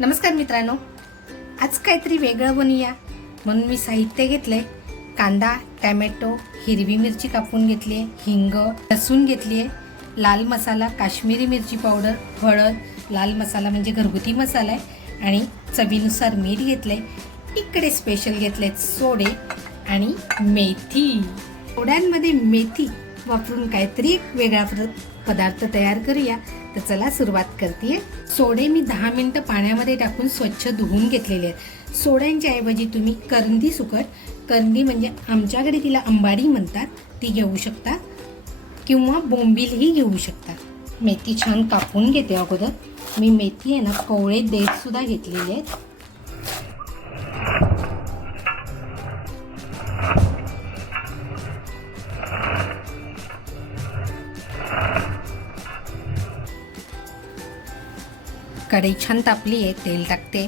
नमस्कार मित्रांनो. आज काहीतरी वेगळं बनूया. म्हणून मी साहित्य घेतलंय. कांदा टॅमॅटो हिरवी मिरची कापून घेतली आहे हिंग लसूण घेतली आहे लाल मसाला काश्मीरी मिरची पावडर हळद लाल मसाला म्हणजे घरगुती मसाला आहे आणि चवीनुसार मीठ घेतलंय. इकडे स्पेशल घेतले सोडे आणि मेथी. सोड्यांमध्ये मेथी. वापरून काहीतरी एक वेगळा पदार्थ तयार करूया. तर चला सुरुवात करते सोडे मी दहा मिनटं पाण्यामध्ये टाकून स्वच्छ धुवून घेतलेले आहेत. सोड्यांच्या ऐवजी तुम्ही करंदी सुकट करंदी म्हणजे आमच्याकडे तिला अंबाडी म्हणतात ती घेऊ शकता. किंवा बोंबीलही घेऊ शकता. मेथी छान कापून घेते अगोदर. मी मेथी आहे ना कवळे देठसुद्धा घेतलेली घेतलेले आहेत. कढई छान तापली आहे तेल टाकते.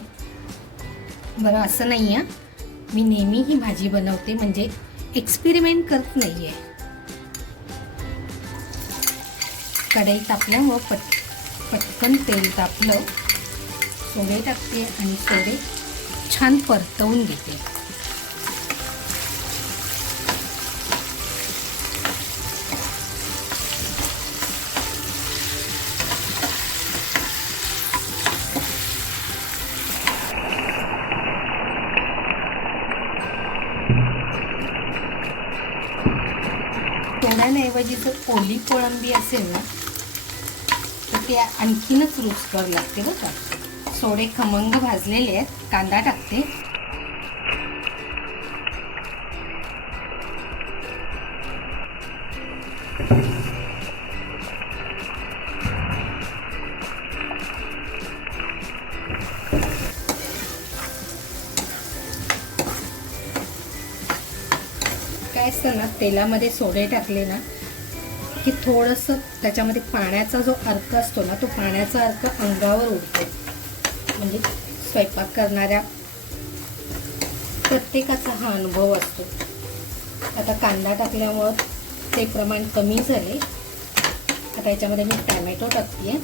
बरं असं नाही आहे मी नेहमी ही भाजी बनवते म्हणजे एक्सपेरिमेंट करत नाही आहे कढई तापल्यामुळं पट पटकन तेल तापलं सोडे टाकते आणि सोडे छान परतवून घेते. सोड्याऐवजी जर ओली कोळंबी असेल ना तर ते आणखीनच रुचकर लागते बरं का. सोडे खमंग भाजलेले आहेत कांदा टाकते. काय असतं ना तेलामध्ये सोडे टाकले ना की थोडंसं त्याच्यामध्ये पाण्याचा जो अर्क असतो ना तो पाण्याचा अर्क अंगावर उडतो. म्हणजे स्वयंपाक करणाऱ्या प्रत्येकाचा हा अनुभव असतो. आता कांदा टाकल्यामुळं ते प्रमाण कमी झाले. आता याच्यामध्ये मी टॅमॅटो टाकते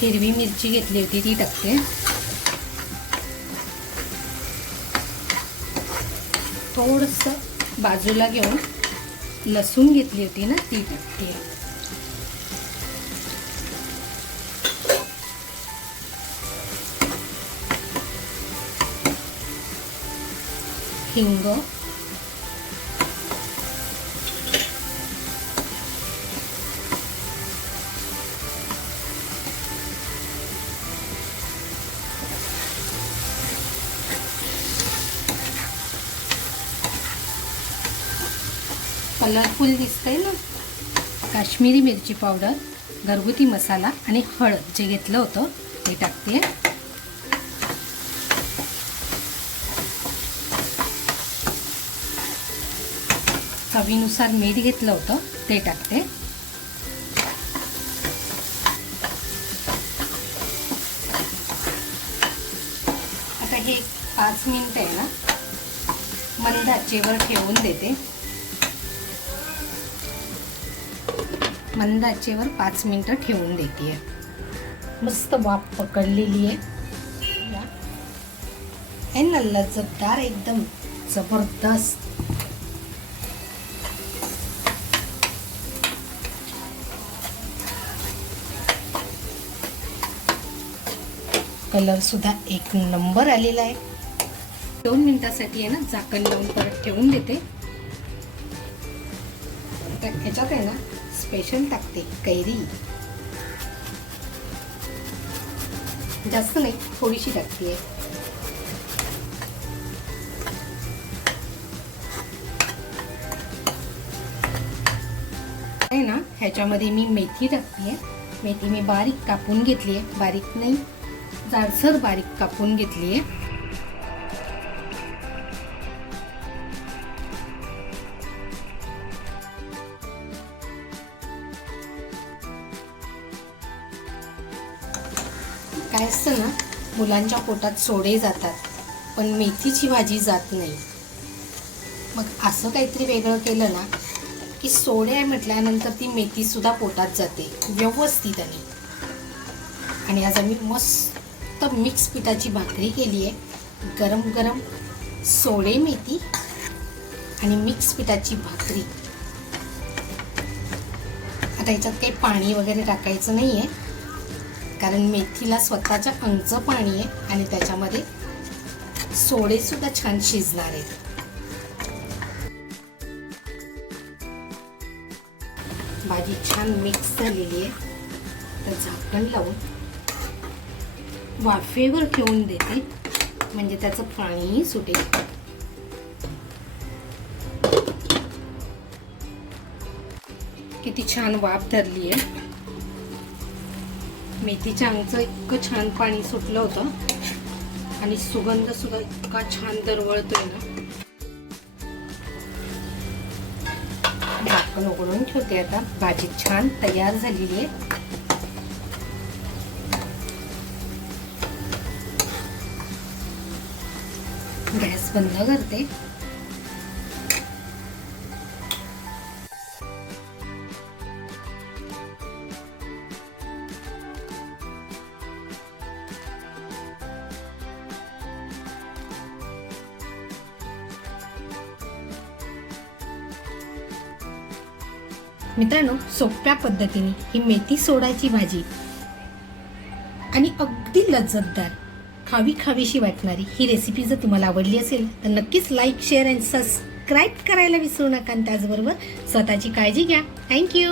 हिरवी मिरची घेतली होती ती टाकते. थोडस बाजूला घेऊन लसूण घेतली होती ना ती टाकते. हिंग कलरफुल दिसतंय ना? काश्मीरी मिरची पावडर घरगुती मसाला आणि हळद जे घेतलं होतं ते टाकते चवीनुसार मीठ घेतलं होतं ते टाकते. आता हे पाच मिनटं आहे ना? मंद आचेवर ठेवून देते. मंद आचेवर पाच मिनिटं ठेवून देते मस्त वाफ पकडलेली आहे. या. ना लजतदार एकदम जबरदस्त. कलर सुद्धा एक नंबर आलेला आहे. दोन मिनिटासाठी आहे ना झाकण लावून परत ठेवून देते. आता ह्याच्यात आहे ना स्पेशल टाकते कैरी. जास्त नाही थोडीशी टाकते. आहे ना ह्याच्यामध्ये मी मेथी टाकते मेथी मी बारीक कापून घेतली आहे बारीक नाही जाडसर बारीक कापून घेतली आहे काय असतं ना मुलांच्या पोटात सोडे जातात पण मेथीची भाजी जात नाही. मग असं काहीतरी वेगळं केलं ना की सोडे म्हटल्यानंतर ती मेथीसुद्धा पोटात जाते व्यवस्थित आणि. आणि आज आम्ही मस्त मिक्स पिठाची भाकरी केली आहे गरम गरम सोडे मेथी आणि मिक्स पिठाची भाकरी. आता याच्यात काही पाणी वगैरे टाकायचं नाही आहे कारण मेथीला स्वतःच्या अंगचं पाणी आहे आणि त्याच्यामध्ये सोडेसुद्धा छान शिजणार आहेत. भाजी छान मिक्स झालेली आहे. तर झाकण लावून वाफेवर ठेवून देते. म्हणजे त्याचं पाणीही सुटेल. किती छान वाफ धरली आहे. मेथीच्या अंगचं इतकं छान पाणी सुटलं होतं. आणि सुगंध सुद्धा इतका छान दरवळतोय ना. झाकण उघडून ठेवते आता. भाजी छान तयार झालेली आहे. गॅस बंद करते. मित्रांनो सोप्या पद्धतीने ही मेथी सोडायची भाजी. आणि अगदी लज्जतदार खावी खावीशी वाटणारी ही रेसिपी जर तुम्हाला आवडली असेल तर नक्कीच लाईक शेअर अँड सबस्क्राईब करायला विसरू नका. आणि त्याचबरोबर स्वतःची काळजी घ्या. थँक्यू